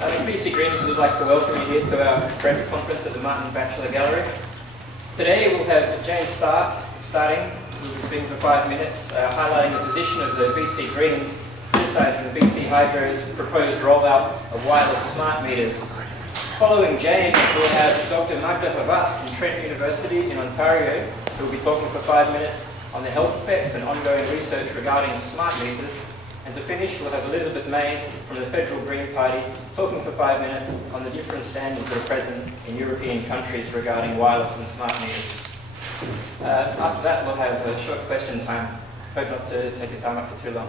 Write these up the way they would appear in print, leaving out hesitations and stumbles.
BC Greens would like to welcome you here to our press conference at the Martin Batchelor Gallery. Today we'll have Jane starting. We'll be speaking for 5 minutes, highlighting the position of the BC Greens, criticising the BC Hydro's proposed rollout of wireless smart meters. Following Jane, we'll have Dr. Magda Havas from Trent University in Ontario, who will be talking for 5 minutes on the health effects and ongoing research regarding smart meters. And to finish, we'll have Elizabeth May from the Federal Green Party talking for 5 minutes on the different standards that are present in European countries regarding wireless and smart meters. After that, we'll have a short question time. Hope not to take your time up for too long.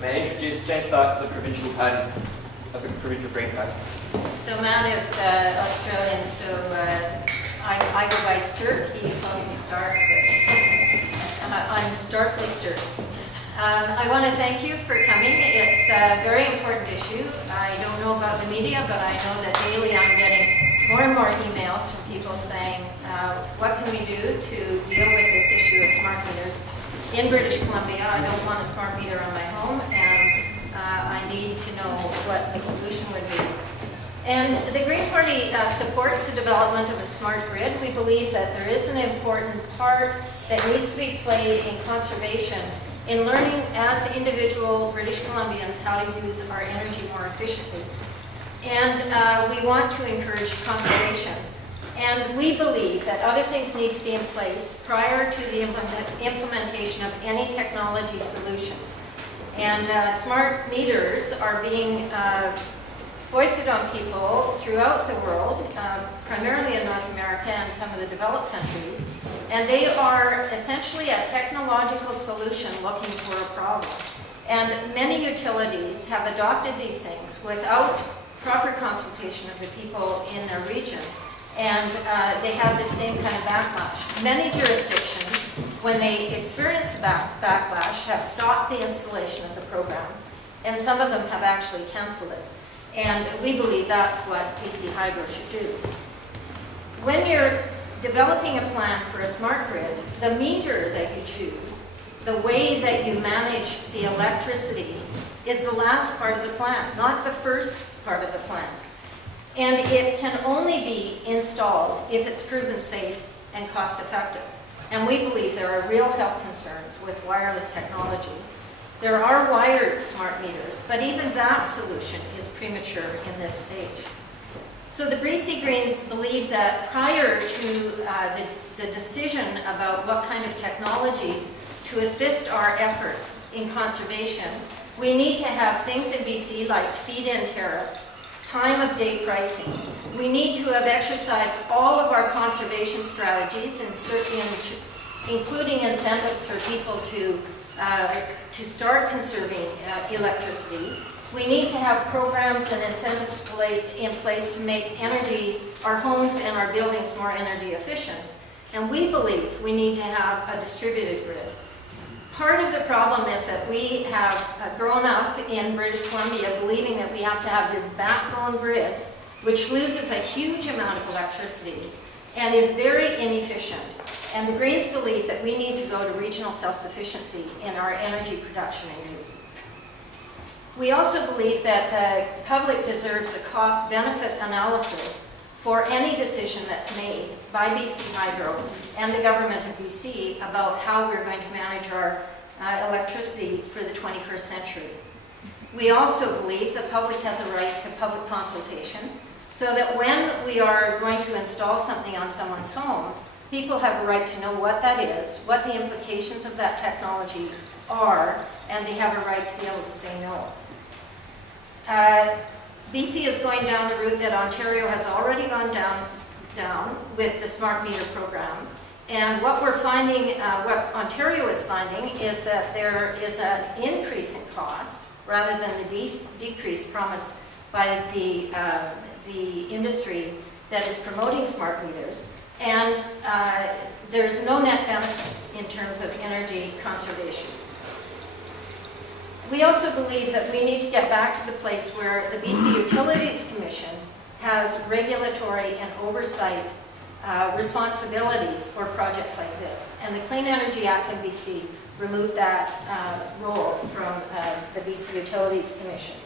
May I introduce Jane Stark of the Provincial Party, of the Provincial Green Party. So Matt is Australian, so I go by Sturk. He calls me Stark, but I'm Starkly Sturk. I want to thank you for coming. It's a very important issue. I don't know about the media, but I know that daily I'm getting more and more emails from people saying, what can we do to deal with this issue of smart meters? In British Columbia, I don't want a smart meter on my home, and I need to know what the solution would be. And the Green Party supports the development of a smart grid. We believe that there is an important part that needs to be played in conservation in learning as individual British Columbians how to use our energy more efficiently. And we want to encourage conservation. And we believe that other things need to be in place prior to the implementation of any technology solution. And smart meters are being foisted on people throughout the world, primarily in North America and some of the developed countries. And they are essentially a technological solution looking for a problem. And many utilities have adopted these things without proper consultation of the people in their region. And they have the same kind of backlash. Many jurisdictions, when they experience the backlash, have stopped the installation of the program. And some of them have actually canceled it. And we believe that's what BC Hydro should do. When you're developing a plan for a smart grid, the meter that you choose, the way that you manage the electricity, is the last part of the plan, not the first part of the plan. And it can only be installed if it's proven safe and cost effective. And we believe there are real health concerns with wireless technology. There are wired smart meters, but even that solution is premature in this stage. So the BC Greens believe that prior to the decision about what kind of technologies to assist our efforts in conservation, we need to have things in BC like feed-in tariffs, time of day pricing. We need to have exercised all of our conservation strategies, including incentives for people to start conserving electricity. We need to have programs and incentives in place to make our homes and our buildings more energy efficient. And we believe we need to have a distributed grid. Part of the problem is that we have grown up in British Columbia believing that we have to have this backbone grid, which loses a huge amount of electricity and is very inefficient. And the Greens believe that we need to go to regional self-sufficiency in our energy production and use. We also believe that the public deserves a cost-benefit analysis for any decision that's made by BC Hydro and the government of BC about how we're going to manage our electricity for the 21st century. We also believe the public has a right to public consultation so that when we are going to install something on someone's home, people have a right to know what that is, what the implications of that technology are, and they have a right to be able to say no. BC is going down the route that Ontario has already gone down with the smart meter program. And what we're finding, what Ontario is finding, is that there is an increase in cost rather than the decrease promised by the industry that is promoting smart meters. And there's no net benefit in terms of energy conservation. We also believe that we need to get back to the place where the BC Utilities Commission has regulatory and oversight responsibilities for projects like this. And the Clean Energy Act in BC removed that role from the BC Utilities Commission.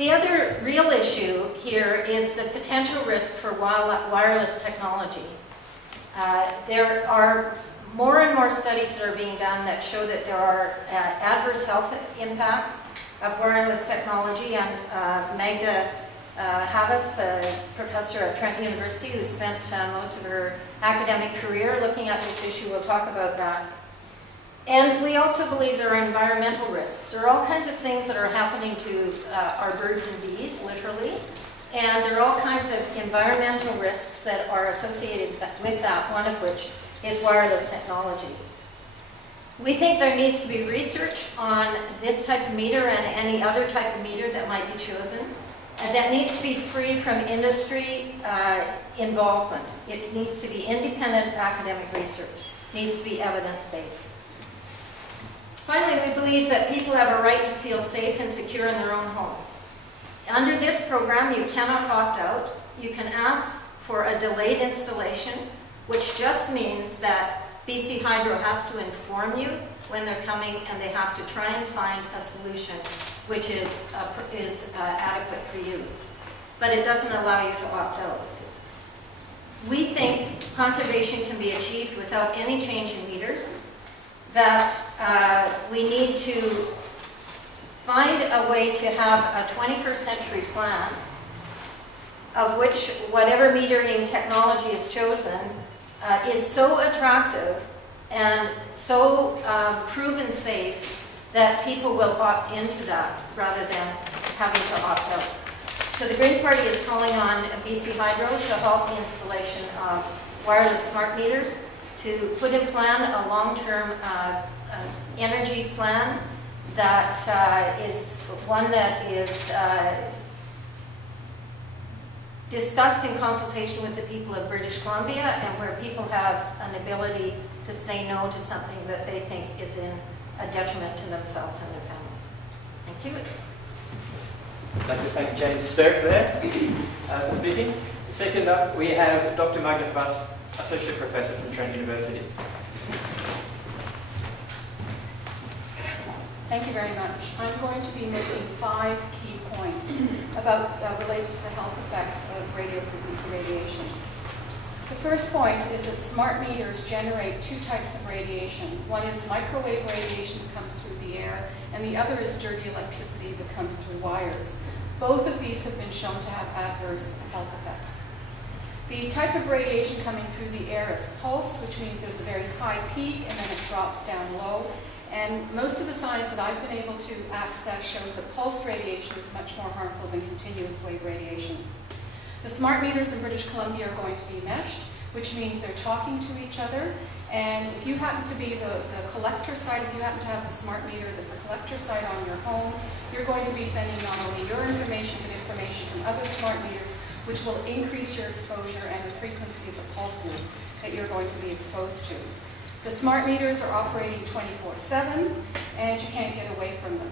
The other real issue here is the potential risk for wireless technology. There are more and more studies that are being done that show that there are adverse health impacts of wireless technology, and Magda Havas, a professor at Trent University who spent most of her academic career looking at this issue, will talk about that. And we also believe there are environmental risks. There are all kinds of things that are happening to our birds and bees, literally, and there are all kinds of environmental risks that are associated with that, one of which is wireless technology. We think there needs to be research on this type of meter and any other type of meter that might be chosen, and that needs to be free from industry involvement. It needs to be independent academic research. It needs to be evidence-based. Finally, we believe that people have a right to feel safe and secure in their own homes. Under this program, you cannot opt out. You can ask for a delayed installation, which just means that BC Hydro has to inform you when they're coming, and they have to try and find a solution which is adequate for you. But it doesn't allow you to opt out. We think conservation can be achieved without any change in meters, that we need to find a way to have a 21st century plan of which whatever metering technology is chosen is so attractive and so proven safe that people will opt into that rather than having to opt out. So the Green Party is calling on BC Hydro to halt the installation of wireless smart meters, to put in plan a long-term energy plan that is one that is discussed in consultation with the people of British Columbia, and where people have an ability to say no to something that they think is in a detriment to themselves and their families. Thank you. I'd like to thank Jane Stirk there for speaking. Second up, we have Dr. Magda Havas, Associate Professor from Trent University. Thank you very much. I'm going to be making 5 key points about related to the health effects of radio frequency radiation. The first point is that smart meters generate 2 types of radiation. One is microwave radiation that comes through the air, and the other is dirty electricity that comes through wires. Both of these have been shown to have adverse health effects. The type of radiation coming through the air is pulsed, which means there's a very high peak and then it drops down low. And most of the science that I've been able to access shows that pulsed radiation is much more harmful than continuous wave radiation. The smart meters in British Columbia are going to be meshed, which means they're talking to each other. And if you happen to be the collector side, if you happen to have a smart meter that's a collector side on your home, you're going to be sending not only your information, but information from other smart meters, which will increase your exposure and the frequency of the pulses that you're going to be exposed to. The smart meters are operating 24/7, and you can't get away from them.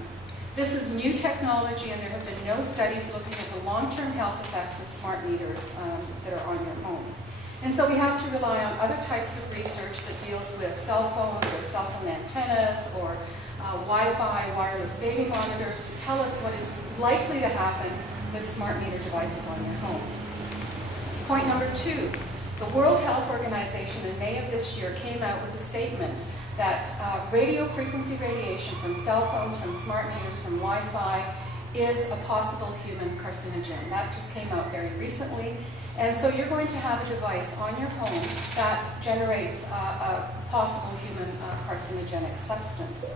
This is new technology, and there have been no studies looking at the long-term health effects of smart meters that are on your home. And so we have to rely on other types of research that deals with cell phones or cell phone antennas or Wi-Fi, wireless baby monitors to tell us what is likely to happen with smart meter devices on your home. Point number 2. The World Health Organization in May of this year came out with a statement that radio frequency radiation from cell phones, from smart meters, from Wi-Fi is a possible human carcinogen. That just came out very recently. And so you're going to have a device on your home that generates a possible human carcinogenic substance.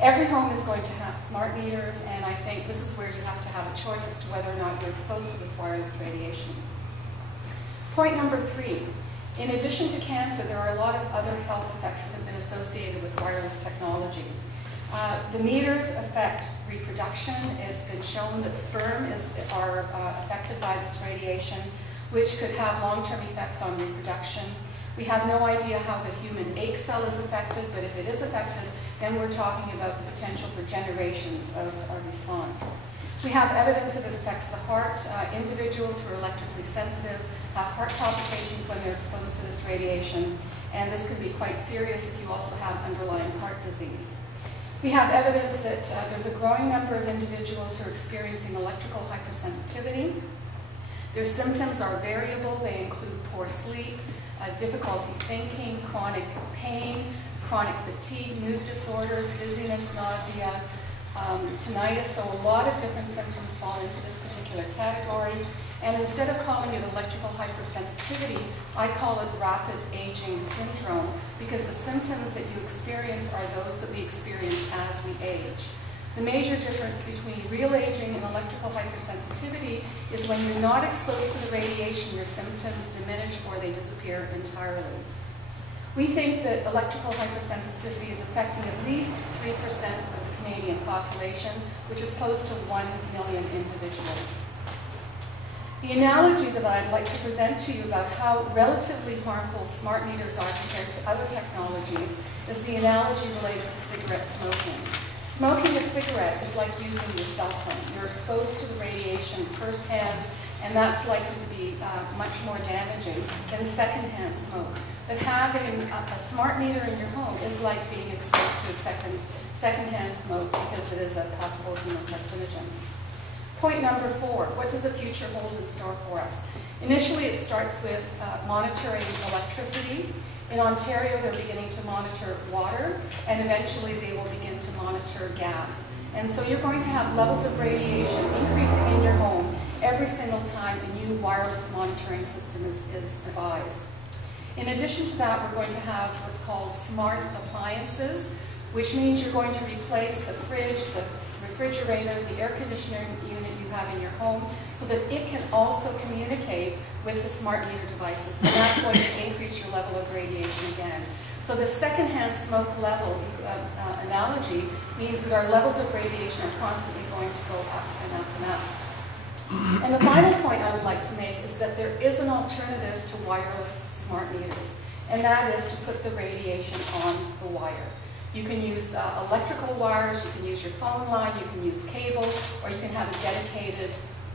Every home is going to have smart meters, and I think this is where you have to have a choice as to whether or not you're exposed to this wireless radiation. Point number 3. In addition to cancer, there are a lot of other health effects that have been associated with wireless technology. The meters affect reproduction. It's been shown that sperm are affected by this radiation, which could have long-term effects on reproduction. We have no idea how the human egg cell is affected, but if it is affected, then we're talking about the potential for generations of a response. We have evidence that it affects the heart. Individuals who are electrically sensitive have heart palpitations when they're exposed to this radiation, and this could be quite serious if you also have underlying heart disease. We have evidence that there's a growing number of individuals who are experiencing electrical hypersensitivity. Their symptoms are variable. They include poor sleep, difficulty thinking, chronic pain, chronic fatigue, mood disorders, dizziness, nausea, tinnitus. So a lot of different symptoms fall into this particular category. And instead of calling it electrical hypersensitivity, I call it rapid aging syndrome, because the symptoms that you experience are those that we experience as we age. The major difference between real aging and electrical hypersensitivity is when you're not exposed to the radiation, your symptoms diminish or they disappear entirely. We think that electrical hypersensitivity is affecting at least 3% of the Canadian population, which is close to 1 million individuals. The analogy that I'd like to present to you about how relatively harmful smart meters are compared to other technologies is the analogy related to cigarette smoking. Smoking a cigarette is like using your cell phone. You're exposed to the radiation firsthand, and that's likely to be much more damaging than secondhand smoke. But having a smart meter in your home is like being exposed to a secondhand smoke, because it is a possible human carcinogen. Point number 4, what does the future hold in store for us? Initially, it starts with monitoring electricity. In Ontario, they're beginning to monitor water, and eventually they will begin to monitor gas. And so you're going to have levels of radiation increasing in your home every single time a new wireless monitoring system is devised. In addition to that, we're going to have what's called smart appliances, which means you're going to replace the fridge, the refrigerator, the air conditioning unit you have in your home, so that it can also communicate with the smart meter devices, and that's going to increase your level of radiation again. So the secondhand smoke level analogy means that our levels of radiation are constantly going to go up and up and up. And the final point I would like to make is that there is an alternative to wireless smart meters, and that is to put the radiation on the wire. You can use electrical wires, you can use your phone line, you can use cable, or you can have a dedicated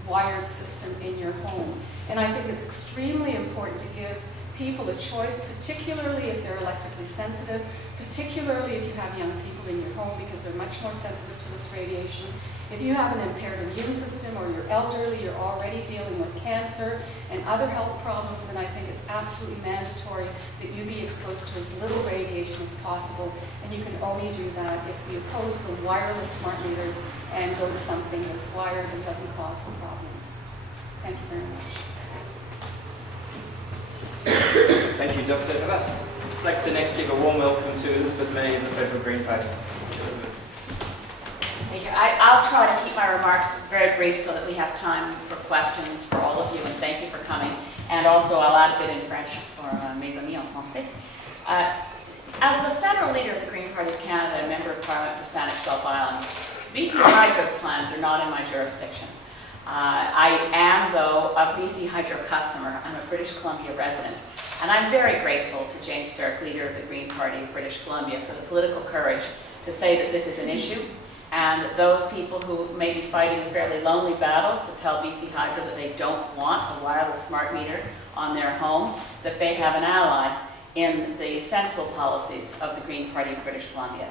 wired system in your home. And I think it's extremely important to give people a choice, particularly if they're electrically sensitive, particularly if you have young people in your home, because they're much more sensitive to this radiation. If you have an impaired immune system, or you're elderly, you're already dealing with cancer and other health problems, then I think it's absolutely mandatory that you be exposed to as little radiation as possible. And you can only do that if we oppose the wireless smart meters and go to something that's wired and doesn't cause the problems. Thank you very much. Thank you, Dr. Havas. I'd like to next give a warm welcome to Elizabeth May of the Federal Green Party. Elizabeth. Thank you. I'll try to keep my remarks very brief so that we have time for questions for all of you, and thank you for coming. And also, I'll add a bit in French for mes amis en français. As the federal leader of the Green Party of Canada and member of Parliament for Saanich Gulf Islands, BC Hydro's plans are not in my jurisdiction. I am, though, a BC Hydro customer. I'm a British Columbia resident. And I'm very grateful to Jane Stark, leader of the Green Party of British Columbia, for the political courage to say that this is an issue, and that those people who may be fighting a fairly lonely battle to tell BC Hydro that they don't want a wireless smart meter on their home, that they have an ally in the sensible policies of the Green Party of British Columbia.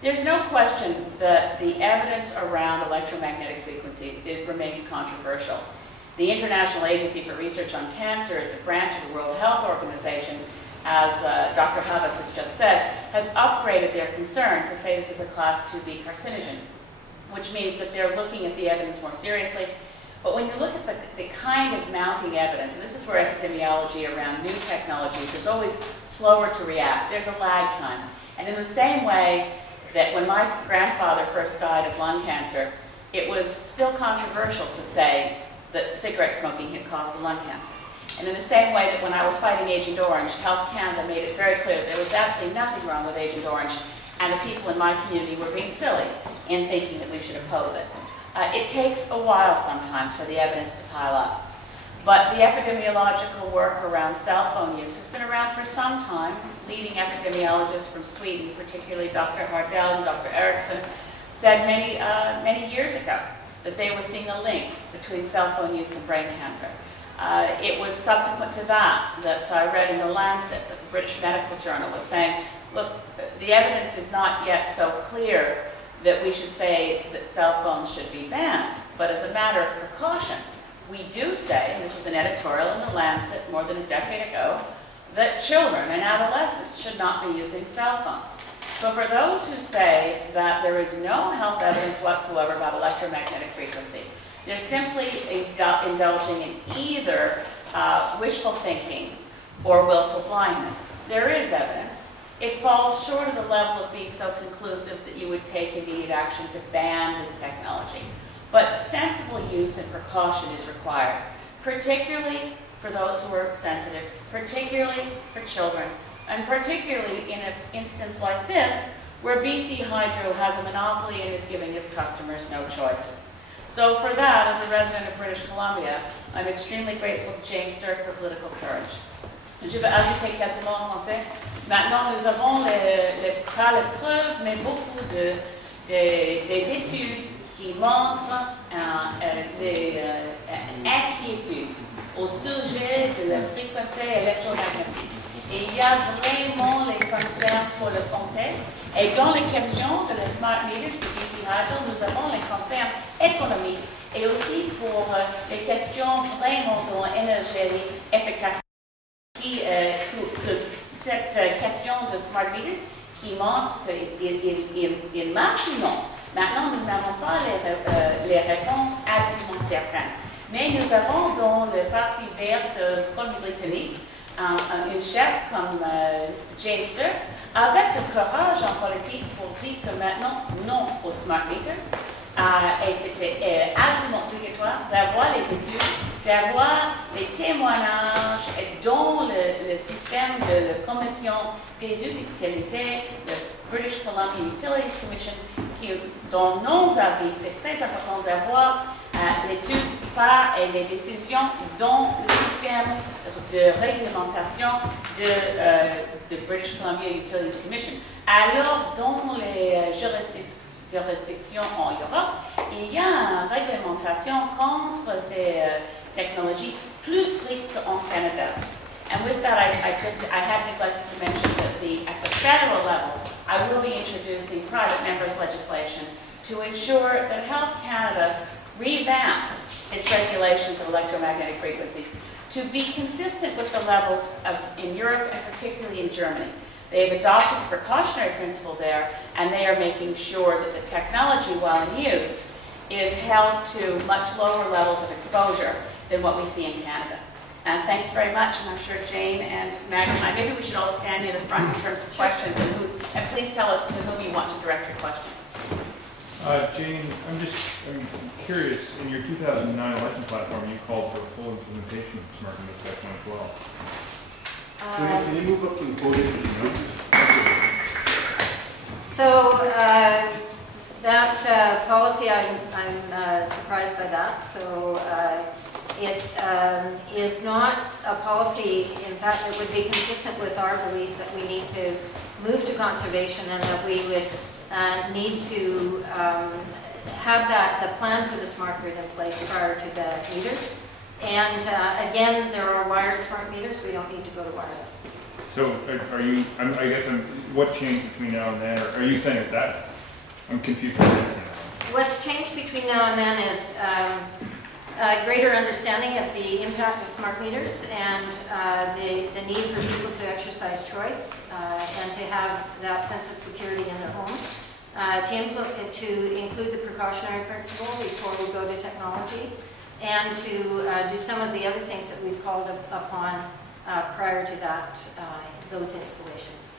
There's no question that the evidence around electromagnetic frequency, it remains controversial. The International Agency for Research on Cancer is a branch of the World Health Organization, as Dr. Havas has just said, has upgraded their concern to say this is a Class 2B carcinogen, which means that they're looking at the evidence more seriously. But when you look at the kind of mounting evidence, and this is where epidemiology around new technologies is always slower to react, there's a lag time. And in the same way that when my grandfather first died of lung cancer, it was still controversial to say that cigarette smoking had caused the lung cancer. And in the same way that when I was fighting Agent Orange, Health Canada made it very clear that there was absolutely nothing wrong with Agent Orange, and the people in my community were being silly in thinking that we should oppose it. It takes a while sometimes for the evidence to pile up. But the epidemiological work around cell phone use has been around for some time. Leading epidemiologists from Sweden, particularly Dr. Hardell and Dr. Eriksson, said many years ago that they were seeing a link between cell phone use and brain cancer. It was subsequent to that that I read in The Lancet that the British Medical Journal was saying, look, the evidence is not yet so clear that we should say that cell phones should be banned. But as a matter of precaution, we do say, and this was an editorial in The Lancet more than a decade ago, that children and adolescents should not be using cell phones. So for those who say that there is no health evidence whatsoever about electromagnetic frequency, they're simply indulging in either wishful thinking or willful blindness. There is evidence. It falls short of the level of being so conclusive that you would take immediate action to ban this technology. But sensible use and precaution is required, particularly for those who are sensitive, particularly for children, and particularly in an instance like this, where BC Hydro has a monopoly and is giving its customers no choice. So for that, as a resident of British Columbia, I'm extremely grateful to Jane Sturck for political courage. Je vais ajouter quelques mots en français. Maintenant, nous avons pas la preuve, mais beaucoup des études qui montrent des inquiétudes au sujet de la fréquence électromagnétique. Et il y a vraiment les concerns pour la santé. Et dans les questions de la smart meters de BC Hydro, nous avons les concerns économiques et aussi pour les questions vraiment dans l'énergie efficace. Cette question de smart meters qui montre qu'il marche ou non. Maintenant, nous n'avons pas les réponses absolument certaines. Mais nous avons dans le Parti vert de Colombie-Britannique une chef comme Jane Sturck, avec le courage en politique pour dire que maintenant, non aux smart meters. Et c'était absolument obligatoire d'avoir les études, d'avoir les témoignages dans le système de la Commission des utilités, le British Columbia Utilities Commission, qui, dans nos avis, c'est très important d'avoir l'étude par et les décisions dans le système de réglementation de British Columbia Utilities Commission. Alors, dans les juridictions en Europe, il y a une réglementation contre ces technologies plus strictes qu'en Canada. And with that, I had neglected to mention that at the federal level, I will be introducing private members' legislation to ensure that Health Canada revamp its regulations of electromagnetic frequencies to be consistent with the levels in Europe and particularly in Germany. They have adopted the precautionary principle there, and they are making sure that the technology, while in use, is held to much lower levels of exposure than what we see in Canada. And thanks very much, and I'm sure Jane and Maggie, maybe we should all stand near the front in terms of questions, and please tell us to whom you want to direct your question. Jane, I'm curious, in your 2009 election platform, you called for full implementation of smart meters by 2012. Can you move up to the podium? So that policy, I'm surprised by that. So it is not a policy, in fact, that would be consistent with our belief that we need to move to conservation and that we would need to have the plan for the smart grid in place prior to the meters. And again, there are wired smart meters. We don't need to go to wireless. So are you, I guess, what changed between now and then? Or are you saying that I'm confused with this now? What's changed between now and then is a greater understanding of the impact of smart meters and the need for people to exercise choice and to have that sense of security in their home. To include the precautionary principle before we go to technology, and to do some of the other things that we've called upon prior to that, those installations.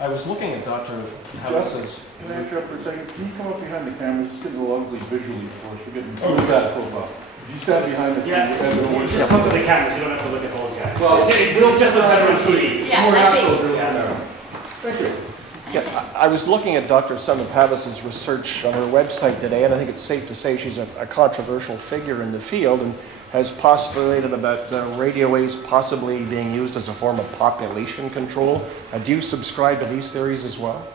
I was looking at Dr. House's. Can I interrupt for a second? Can you come up behind the camera? It's getting a little ugly visually for us. We're getting that profile. If you stand behind us, just look at the cameras. You don't have to look at those guys. Well, we'll just look better on TV. Yeah, I see. Yeah. Thank you. Yeah, I was looking at Dr. Sundar-Pavis's research on her website today, and I think it's safe to say she's a controversial figure in the field and has postulated about radio waves possibly being used as a form of population control. Do you subscribe to these theories as well?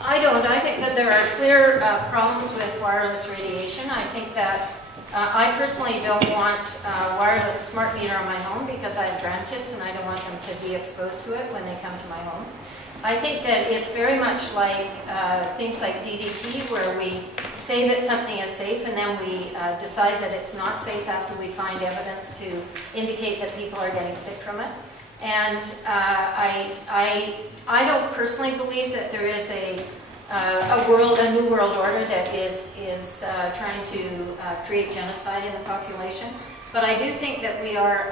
I don't. I think that there are clear problems with wireless radiation. I think that I personally don't want a wireless smart meter on my home because I have grandkids and I don't want them to be exposed to it when they come to my home. I think that it's very much like things like DDT, where we say that something is safe and then we decide that it's not safe after we find evidence to indicate that people are getting sick from it. And I don't personally believe that there is a new world order that is trying to create genocide in the population. But I do think that we are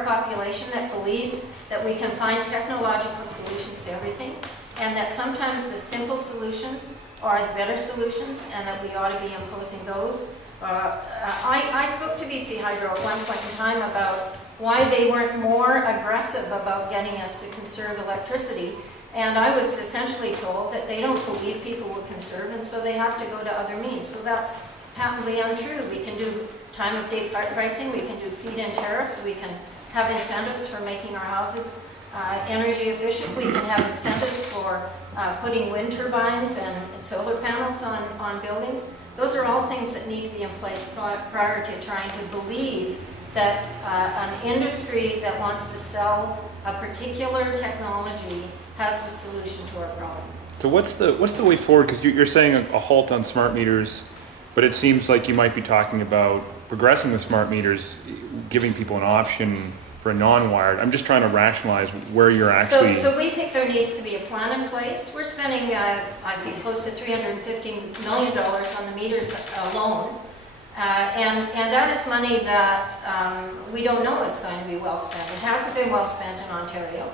a population that believes that we can find technological solutions to everything, and that sometimes the simple solutions are the better solutions, and that we ought to be imposing those. I spoke to BC Hydro at one point in time about why they weren't more aggressive about getting us to conserve electricity. And I was essentially told that they don't believe people will conserve, and so they have to go to other means. Well, that's patently untrue. We can do time of day pricing, we can do feed-in tariffs, we can have incentives for making our houses energy efficient, we can have incentives for putting wind turbines and solar panels on buildings. Those are all things that need to be in place prior to trying to believe that an industry that wants to sell a particular technology has the solution to our problem. So what's the way forward? Because you're saying a halt on smart meters, but it seems like you might be talking about progressing with smart meters, giving people an option for a non-wired. I'm just trying to rationalize where you're actually... So we think there needs to be a plan in place. We're spending, I think, close to $350 million on the meters alone. And that is money that we don't know is going to be well spent. It hasn't been well spent in Ontario.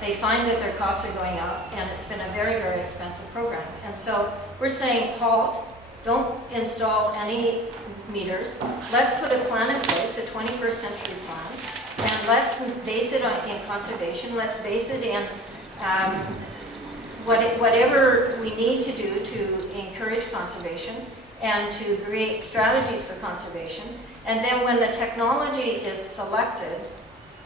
They find that their costs are going up, and it's been a very, very expensive program. And so we're saying, halt, don't install any meters. Let's put a plan in place, a 21st century plan, and let's base it in conservation. Let's base it in whatever we need to do to encourage conservation and to create strategies for conservation. And then when the technology is selected,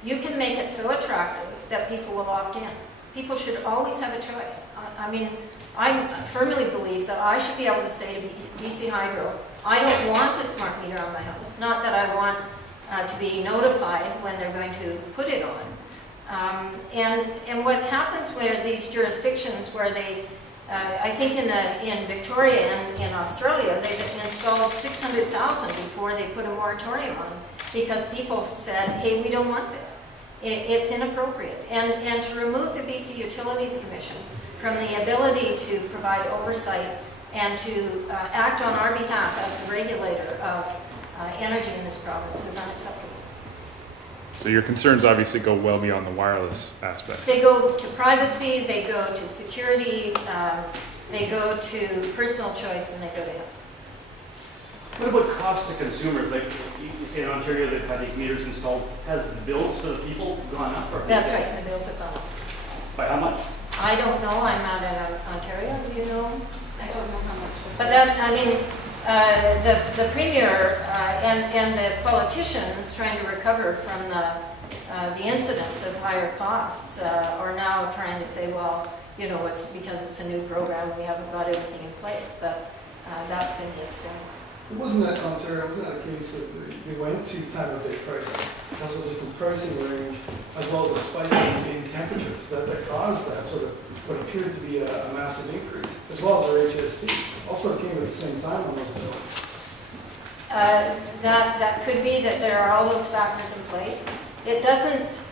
you can make it so attractive that people will opt in. People should always have a choice. I mean, I firmly believe that I should be able to say to BC Hydro, I don't want a smart meter on my house. Not that I want to be notified when they're going to put it on. And what happens where these jurisdictions where they, I think in Victoria and in Australia, they've installed 600,000 before they put a moratorium on, because people said, hey, we don't want this. It's inappropriate. And to remove the BC Utilities Commission from the ability to provide oversight and to act on our behalf as the regulator of energy in this province is unacceptable. So your concerns obviously go well beyond the wireless aspect. They go to privacy, they go to security, they go to personal choice, and they go to health. What about cost to consumers? Like you say in Ontario, they've had these meters installed. Has the bills for the people gone up? Or That's right, the bills have gone up. By how much? I don't know, I'm out in Ontario, do you know? I don't know how much. But that, I mean, the Premier and the politicians trying to recover from the incidents of higher costs are now trying to say, well, you know, it's because it's a new program, we haven't got everything in place, but that's been the experience. It wasn't that Ontario, wasn't that a case that they went to time of day pricing, because of the different pricing range, as well as a spike in temperatures that caused that sort of what appeared to be a massive increase, as well as their HST. Also came at the same time on those bills. That could be that there are all those factors in place. It doesn't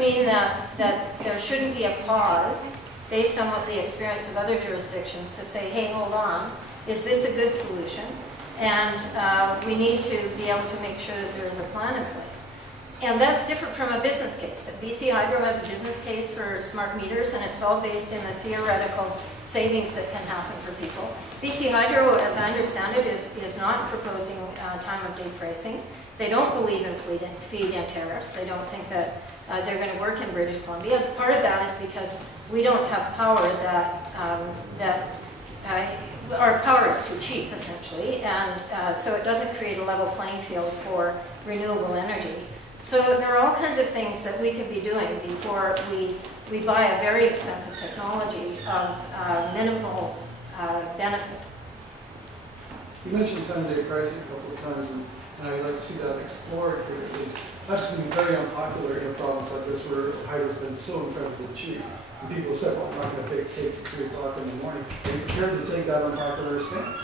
mean that there shouldn't be a pause based on what the experience of other jurisdictions to say, hey, hold on. Is this a good solution? And we need to be able to make sure that there is a plan in place. And that's different from a business case. That BC Hydro has a business case for smart meters, and it's all based in the theoretical savings that can happen for people. BC Hydro, as I understand it, is not proposing time of day pricing. They don't believe in feed-in tariffs. They don't think that they're going to work in British Columbia. Part of that is because we don't have power our power is too cheap, essentially, and so it doesn't create a level playing field for renewable energy. So there are all kinds of things that we could be doing before we buy a very expensive technology of minimal benefit. You mentioned 10-day pricing a couple of times, and I'd like to see that explored here at least. That's been very unpopular in a province like this where hydro's been so incredibly cheap. And people said, well, I'm not going to bake cakes at 3 o'clock in the morning. Are you prepared to take that unpopular stance?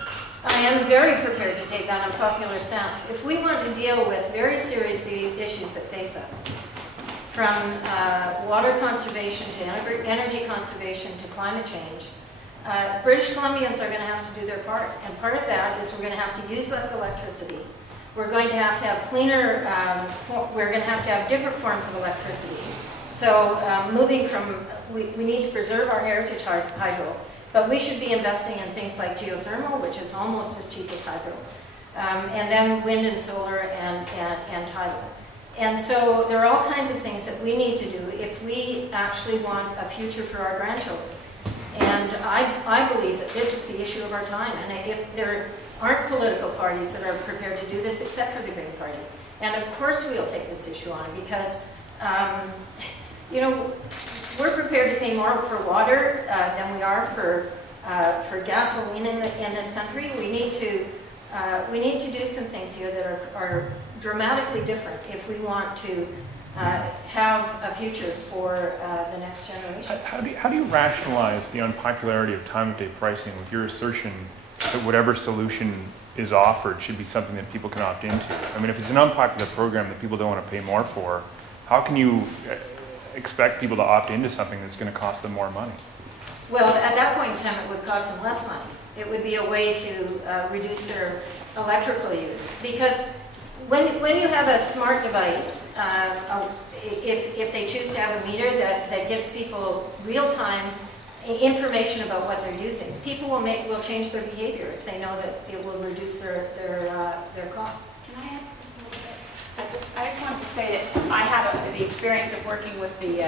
I am very prepared to take that unpopular stance. If we want to deal with very serious issues that face us, from water conservation to energy conservation to climate change, British Columbians are going to have to do their part. And part of that is we're going to have to use less electricity. We're going to have cleaner, we're going to have different forms of electricity. So moving from, we need to preserve our heritage hydro, but we should be investing in things like geothermal, which is almost as cheap as hydro, and then wind and solar and tidal. And so there are all kinds of things that we need to do if we actually want a future for our grandchildren. And I believe that this is the issue of our time. And if there aren't political parties that are prepared to do this, except for the Green Party. And of course we'll take this issue on because, you know, we're prepared to pay more for water than we are for gasoline in this country. We need to do some things here that are dramatically different if we want to have a future for the next generation. How do you rationalize the unpopularity of time-of-day pricing with your assertion that whatever solution is offered should be something that people can opt into? I mean, if it's an unpopular program that people don't want to pay more for, how can you expect people to opt into something that's going to cost them more money? Well, at that point in time, it would cost them less money. It would be a way to reduce their electrical use. Because when you have a smart device, if they choose to have a meter that gives people real-time information about what they're using, people will change their behavior if they know that it will reduce their costs. Can I add to this a little bit? I just wanted to say that I have the experience of working with the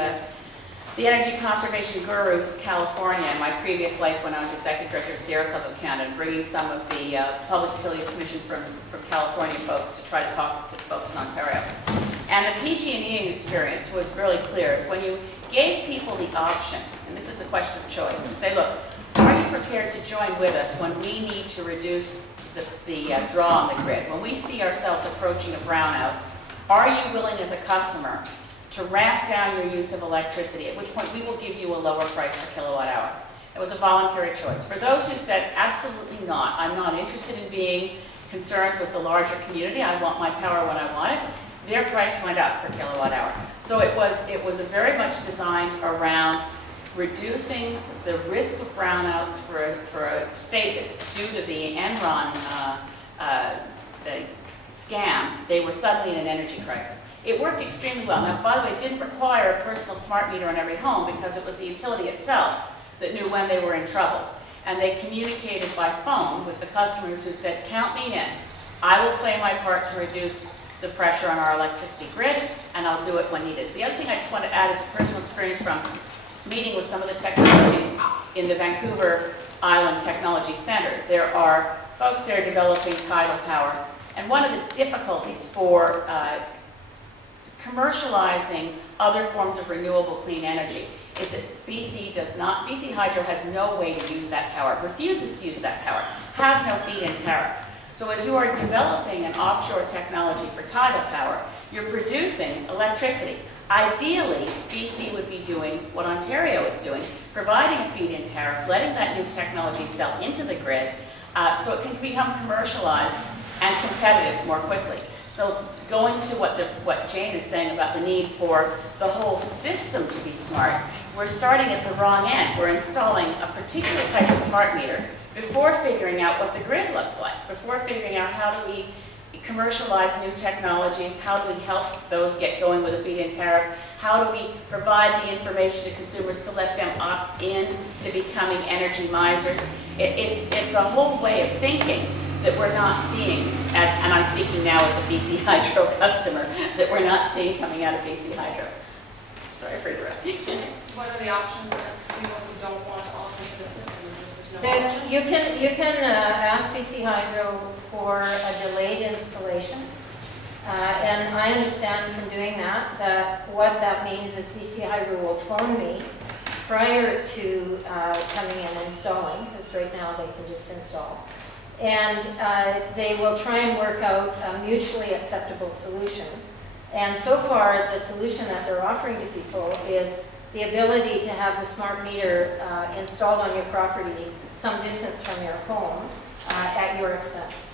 energy conservation gurus of California in my previous life when I was executive director of Sierra Club of Canada, and bringing some of the Public Utilities Commission from California folks to try to talk to folks in Ontario. And the PG&E experience was really clear. Is when you gave people the option, and this is the question of choice, and say, look, are you prepared to join with us when we need to reduce the draw on the grid? When we see ourselves approaching a brownout, are you willing as a customer to ramp down your use of electricity, at which point we will give you a lower price per kilowatt hour? It was a voluntary choice. For those who said, absolutely not, I'm not interested in being concerned with the larger community, I want my power when I want it, their price went up per kilowatt hour. So it was very much designed around reducing the risk of brownouts for a state that, due to the Enron scam, they were suddenly in an energy crisis. It worked extremely well. Now, by the way, it didn't require a personal smart meter in every home because it was the utility itself that knew when they were in trouble. And they communicated by phone with the customers who said, count me in. I will play my part to reduce the pressure on our electricity grid, and I'll do it when needed. The other thing I just want to add is a personal experience from meeting with some of the technologies in the Vancouver Island Technology Center. There are folks there developing tidal power, and one of the difficulties for commercializing other forms of renewable clean energy is that BC Hydro has no way to use that power, refuses to use that power, has no feed-in tariff. So as you are developing an offshore technology for tidal power, you're producing electricity. Ideally, BC would be doing what Ontario is doing, providing a feed-in tariff, letting that new technology sell into the grid so it can become commercialized and competitive more quickly. So going to what Jane is saying about the need for the whole system to be smart, we're starting at the wrong end. We're installing a particular type of smart meter before figuring out what the grid looks like, before figuring out how do we commercialize new technologies, how do we help those get going with a feed-in tariff, how do we provide the information to consumers to let them opt in to becoming energy misers. It's a whole way of thinking that we're not seeing, and I'm speaking now as a BC Hydro customer, that we're not seeing coming out of BC Hydro. Sorry for interrupting. What are the options that people who don't want to opt into the system? You can ask BC Hydro for a delayed installation. And I understand from doing that what that means is BC Hydro will phone me prior to coming in and installing, because right now they can just install. And they will try and work out a mutually acceptable solution. And so far, the solution that they're offering to people is the ability to have the smart meter installed on your property some distance from your home at your expense.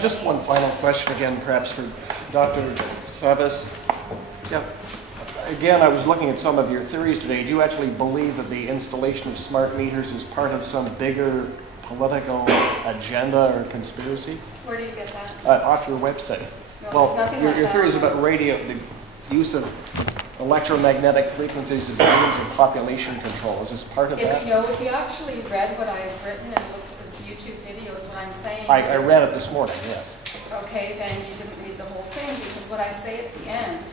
Just one final question again, perhaps for Dr. Savas. Yeah. Again, I was looking at some of your theories today. Do you actually believe that the installation of smart meters is part of some bigger political agenda or conspiracy? Where do you get that? Off your website. No, there's nothing like your that. theories about radio, the use of electromagnetic frequencies as means of population control. Is this part of that? If you actually read what I have written and looked at the YouTube videos, what I'm saying I read it this morning, yes. Okay, then you didn't read the whole thing, because what I say at the end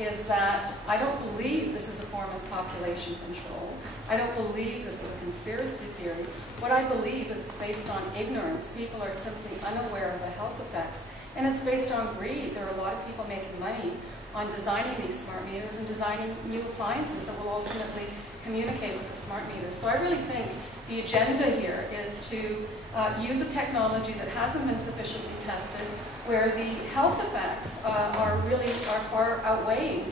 is that I don't believe this is a form of population control. I don't believe this is a conspiracy theory. What I believe is it's based on ignorance. People are simply unaware of the health effects. And it's based on greed. There are a lot of people making money on designing these smart meters and designing new appliances that will ultimately communicate with the smart meters. So I really think the agenda here is to use a technology that hasn't been sufficiently tested, where the health effects are far outweighing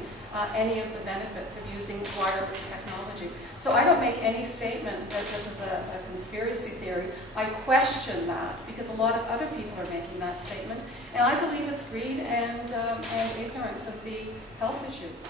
any of the benefits of using wireless technology. So I don't make any statement that this is a conspiracy theory. I question that because a lot of other people are making that statement, and I believe it's greed and ignorance of the health issues.